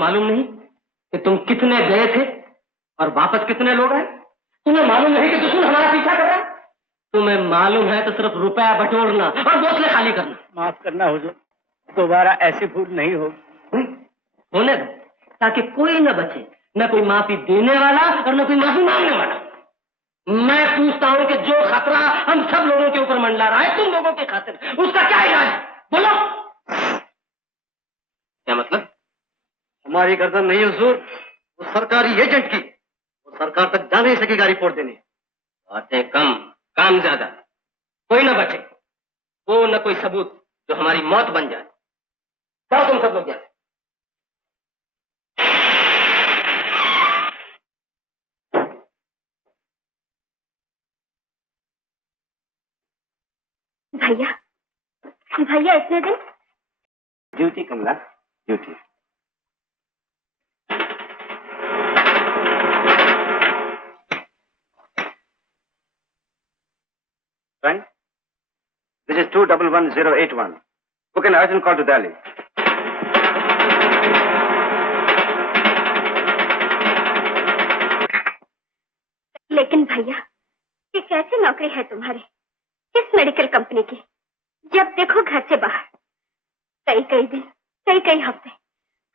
मालूम नहीं कि तुम कितने गए थे और वापस कितने लोग आए? तुम्हें मालूम नहीं कि दुश्मन हमारा पीछा कर रहा है? तुम्हें मालूम है तो सिर्फ रुपया बटोरना और बोतलें खाली करना। माफ करना हुजूर, दोबारा ऐसी भूल नहीं होगी। होने दो ताकि कोई न बचे, न कोई माफी देने वाला और न कोई माफी मांगने वाला। मैं पूछता हूं कि जो खतरा हम सब लोगों के ऊपर मंडला रहा है तुम लोगों के खातिर, उसका क्या इलाज है? बोलो। क्या मतलब? हमारी गर्दन नहीं हुजूर, वो सरकारी एजेंट की। वो सरकार तक जा नहीं सकेगा रिपोर्ट देने। बातें कम, काम ज्यादा। कोई न बचे, वो न कोई सबूत जो हमारी मौत बन जाए। जाओ तुम सब लोग यहाँ। भैया, भैया इतने दिन? Duty Kamla, duty. Frank, this is 211081. Book an urgent call to Delhi. लेकिन भैया, ये कैसी नौकरी है तुम्हारी? किस मेडिकल कंपनी की? जब देखो घर से बाहर, कई कई दिन, कई कई हफ्ते,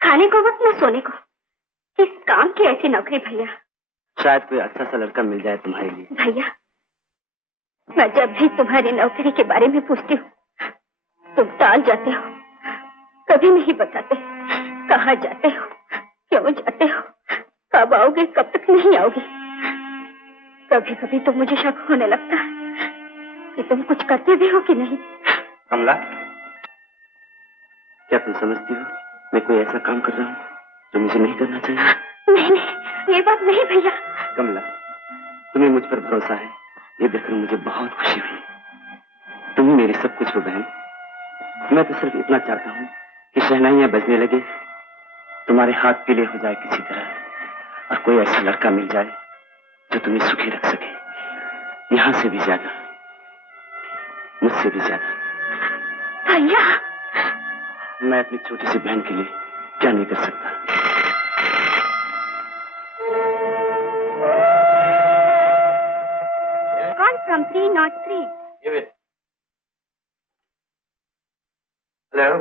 खाने को वक्त न सोने को। किस काम की ऐसी नौकरी भैया? शायद कोई अच्छा सा लड़का मिल जाए तुम्हारे लिए। भैया, मैं जब भी तुम्हारी नौकरी के बारे में पूछती हूँ, तुम टाल जाते हो, कभी नहीं बताते। कहाँ जाते हो, क्यों जाते हो, कब आओगे, कब तक नहीं आओगे। कभी कभी तो मुझे शक होने लगता है कि तुम कुछ करते भी हो कि नहीं। कमला, क्या तुम समझती हो मैं कोई ऐसा काम कर रहा हूँ जो मुझे नहीं करना चाहिए? नहीं नहीं, ये बात नहीं भैया। कमला, तुम्हें मुझ पर भरोसा है, ये देखकर मुझे बहुत खुशी हुई। तुम ही मेरी सब कुछ हो बहन। मैं तो सिर्फ इतना चाहता हूँ कि शहनाइयां बजने लगे, तुम्हारे हाथ पीले हो जाए किसी तरह, और कोई ऐसा लड़का मिल जाए जो तुम्हें सुखी रख सके, यहाँ से भी ज्यादा, मुझसे भी ज्यादा। भैया, मैं अपनी छोटी सी बहन के लिए क्या नहीं कर सकता। Call from 303। हेलो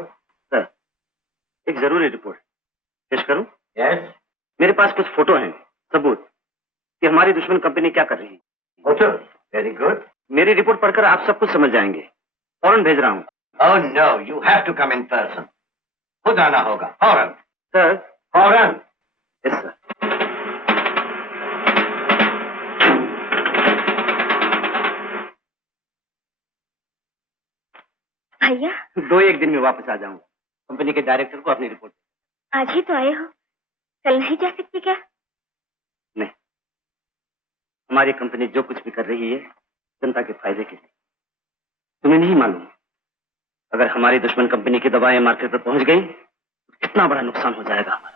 सर, एक जरूरी रिपोर्ट पेश करूं? यस। मेरे पास कुछ फोटो हैं, सबूत कि हमारी दुश्मन कंपनी क्या कर रही है। फोटो? Very good. मेरी रिपोर्ट पढ़कर आप सब कुछ समझ जाएंगे। फौरन भेज रहा हूँ। Oh no, you have to come in person. खुद आना होगा, फौरन। सर, फौरन। Yes sir. भैया, 2-1 दिन में वापस आ जाऊंगा। कंपनी के डायरेक्टर को अपनी रिपोर्ट। आज ही तो आए हो, कल नहीं जा सकती क्या? नहीं, हमारी कंपनी जो कुछ भी कर रही है जनता के फायदे के लिए। तुम्हें नहीं मालूम, अगर हमारी दुश्मन कंपनी की दवाएं मार्केट पर पहुंच गई तो कितना बड़ा नुकसान हो जाएगा हमारा।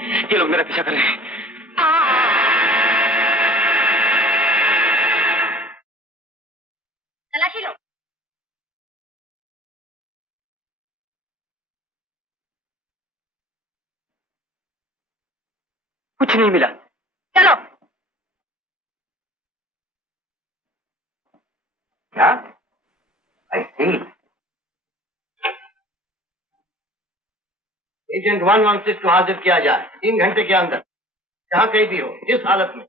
ये लोग मेरा पीछा कर रहे हैं। तलाशी लो। कुछ नहीं मिला। चलो। क्या? आई सी। एजेंट 116 को हाजिर किया जाए 3 घंटे के अंदर, जहां कहीं भी हो, इस हालत में।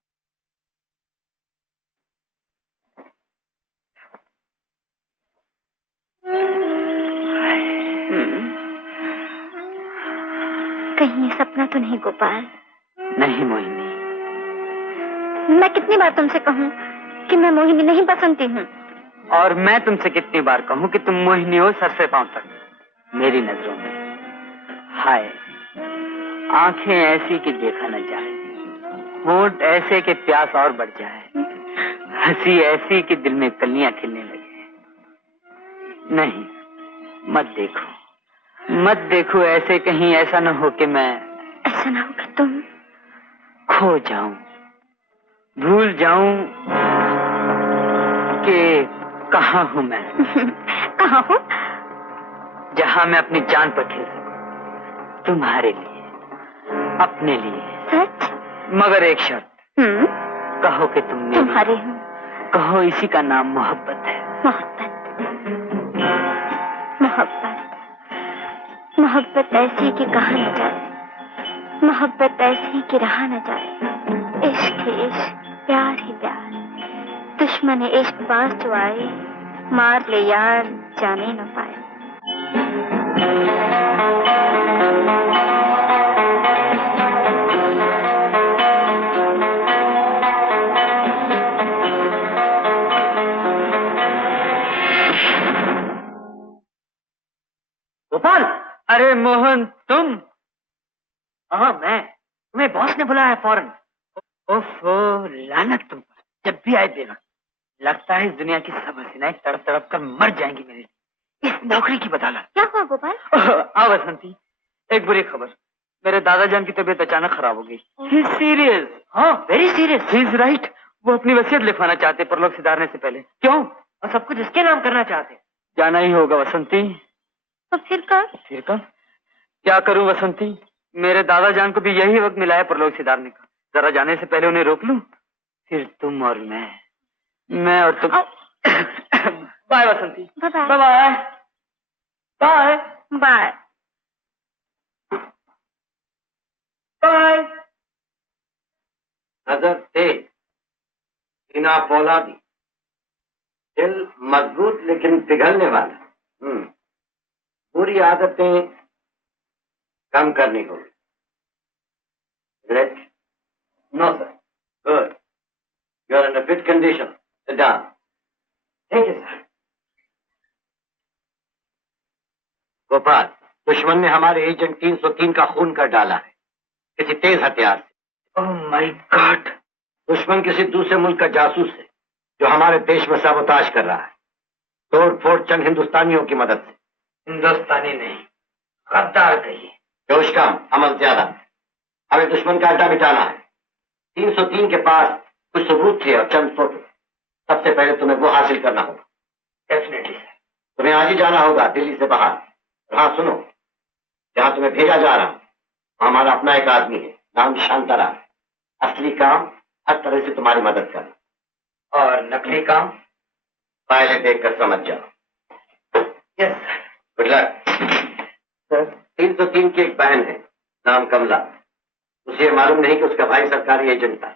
कहीं ये सपना तो नहीं गोपाल? नहीं मोहिनी। मैं कितनी बार तुमसे कहूं कि मैं मोहिनी नहीं बसंती हूँ? और मैं तुमसे कितनी बार कहूं कि तुम मोहिनी हो सर से पांव तक मेरी नजरों में। हाय, आंखें ऐसी कि देखा न जाए, होंठ ऐसे कि प्यास और बढ़ जाए, हंसी ऐसी कि दिल में कलियां खिलने लगे। नहीं, मत देखो, मत देखो ऐसे, कहीं ऐसा न हो कि मैं, ऐसा ना हो कि तुम खो जाऊं, भूल जाऊं कि कहाँ हूं मैं। कहाँ हो? जहां मैं अपनी जान पर खेल सकूं, तुम्हारे लिए, अपने लिए। सच? मगर एक शर्त। कहो कि तुम मेरी, तुम्हारी हूँ। कहो इसी का नाम मोहब्बत है। मोहब्बत, मोहब्बत, मोहब्बत ऐसी कि कहा न जाए, मोहब्बत ऐसी कि रहा न जाए। इश्क ही इश्क, प्यार ही प्यार, दुश्मन इश्क पास जो आए, मार ले यार जाने न पाए। गोपाल! अरे मोहन, तुम? हाँ, मैं। तुम्हें बॉस ने बुलाया है फौरन। ओफो, लानत तुम पर, जब भी आए बेवक्त। लगता है इस दुनिया की सब हसीनाएं तड़प तड़प कर मर जाएंगी मेरे लिए, इस नौकरी की बदौलत। क्या हुआ गोपाल? आ बसंती, एक बुरी खबर। मेरे दादाजान की तबीयत अचानक खराब हो गई। ही सीरियस। हाँ, very serious. He is right. वो अपनी वसीयत लिखवाना चाहते परलोक सिधारने से पहले। क्यों? और सब कुछ इसके नाम करना चाहते। जाना ही होगा वसंती। तो फिर कब? फिर कब? क्या करूं वसंती, मेरे दादाजान को भी यही वक्त मिला है परलोक सिधारने का। जरा जाने से पहले उन्हें रोक लूं, फिर तुम और मैं और तुम। Bye Vasanti. Bye bye bye bye bye bye. नजर तेज, बिना फौलादी, दिल मजबूत लेकिन पिघलने वाला। बुरी आदतें कम करनी होगी। Great. No, sir. Good. You are in a fit condition. Sit down. Thank you sir. Gopal, दुश्मन ने हमारे एजेंट 303 का खून कर डाला है, किसी तेज हथियार से। Oh my God. दुश्मन किसी दूसरे मुल्क का जासूस है, जो हमारे देश में साबोताज कर रहा है, तोड़ फोड़ चंद हिंदुस्तानियों की मदद से। हिंदुस्तानी नहीं, गद्दार कहिए। जोश कम, अमल ज्यादा। हमें दुश्मन का अड्डा मिटाना है। 303 के पास कुछ सबूत थे और चंद फोटो। सबसे पहले तुम्हें वो हासिल करना होगा। Definitely sir. तुम्हें आज ही जाना होगा दिल्ली से बाहर। हाँ सुनो, जहां तुम्हें भेजा जा रहा हूं, हमारा अपना एक आदमी है, नाम शांताराम। असली काम हर तरह से तुम्हारी मदद करना, और नकली काम पहले देखकर समझ जाओ। Yes sir. Good luck sir. 303 की एक बहन है, नाम कमला। उसे ये मालूम नहीं कि उसका भाई सरकारी एजेंट था।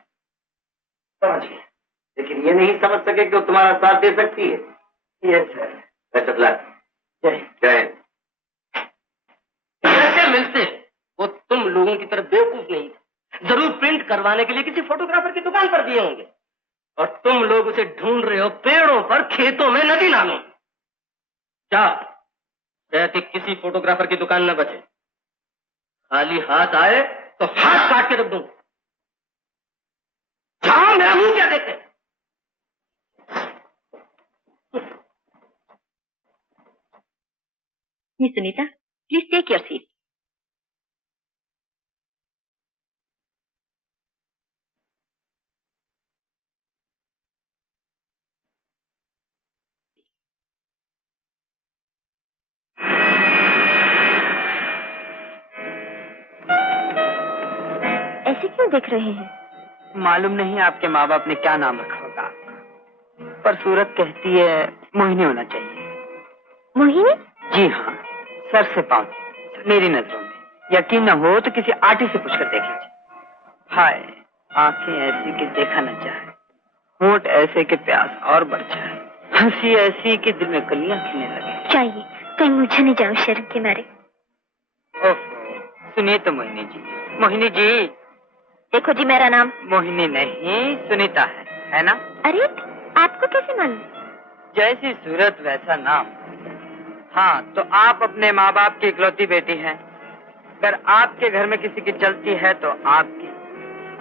समझ गए। लेकिन ये नहीं समझ सके कि वो तुम्हारा साथ दे सकती है। Yes sir. Best of luck. जय। जय। कैसे मिलते? वो तुम लोगों की तरह बेवकूफ नहीं थे। जरूर प्रिंट करवाने के लिए किसी फोटोग्राफर की दुकान पर दिए होंगे, और तुम लोग उसे ढूंढ रहे हो पेड़ों पर, खेतों में, नदी नालों। क्या कि किसी फोटोग्राफर की दुकान न बचे। खाली हाथ आए तो हाथ काट के रख दूं। जाओ, मेरा मुंह क्या देखते? Miss Sunita, please take your seat. ऐसे क्यों देख रहे हैं? मालूम नहीं आपके माँ बाप ने क्या नाम रखा होगा आपका, पर सूरत कहती है मोहिनी होना चाहिए। मोहिनी? जी हाँ, सर से पाँव तक, मेरी नजरों में। यकीन न हो तो किसी आर्टिस्ट से पूछकर देख लीजिए। हाय, आंखें ऐसी कि देखा न चाहे, होंठ ऐसे कि प्यास और बढ़ जाए, हंसी ऐसी कि दिल में कलियां खिलने लगे। चाहिए, कहीं मुझे नहीं जाऊं शर्म के मारे। ओहो, सुनिए तो मोहिनी जी। मोहिनी जी। देखो जी, मेरा नाम मोहिनी नहीं, सुनीता है ना? अरे, आपको कैसे मालूम? जैसी सूरत वैसा नाम। हाँ, तो आप अपने माँ बाप की इकलौती बेटी हैं। अगर आपके घर में किसी की चलती है तो आपकी,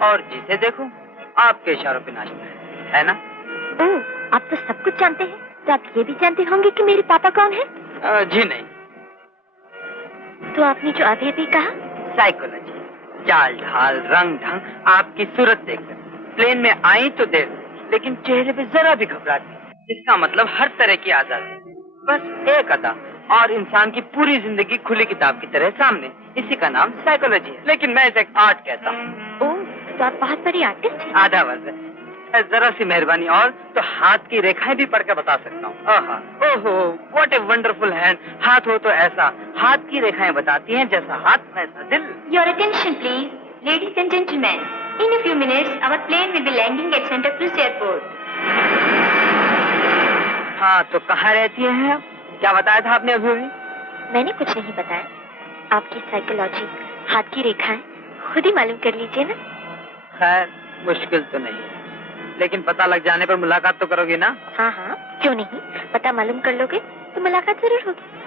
और जिसे देखो आपके इशारों पे नाचता है ना? ओह, आप तो सब कुछ जानते हैं, तो आप ये भी जानते होंगे कि मेरे पापा कौन है? जी नहीं। तो आपने जो अभी अभी कहा? साइकोलॉजी, चाल ढाल, रंग ढंग, आपकी सूरत देखकर प्लेन में आई तो देर, लेकिन चेहरे पे जरा भी घबराहट नहीं। इसका मतलब हर तरह की आजादी, बस एक अदा, और इंसान की पूरी जिंदगी खुली किताब की तरह सामने। इसी का नाम साइकोलॉजी है, लेकिन मैं इसे आर्ट कहता हूँ। ओह, तो आप बहुत बड़ी आर्टिस्ट हैं। आधा वर्ग, जरा सी मेहरबानी और तो हाथ की रेखाएं भी पढ़कर बता सकता हूँ। आहा, ओहो, व्हाट ए वंडरफुल हैंड। हाथ हो तो ऐसा, हाथ की रेखाएं बताती हैं जैसा हाथ वैसा दिल। Your attention please, ladies and gentlemen. In a few minutes, our plane will be landing at Santa Cruz Airport. हाँ, तो कहाँ रहती हैं आप? क्या बताया था आपने अभी अभी? मैंने कुछ नहीं बताया। आपकी साइकोलॉजी, हाथ की रेखाएं खुद ही मालूम कर लीजिए ना। खैर, मुश्किल तो नहीं है, लेकिन पता लग जाने पर मुलाकात तो करोगी ना? हाँ हाँ, क्यों नहीं, पता मालूम कर लोगे तो मुलाकात जरूर होगी।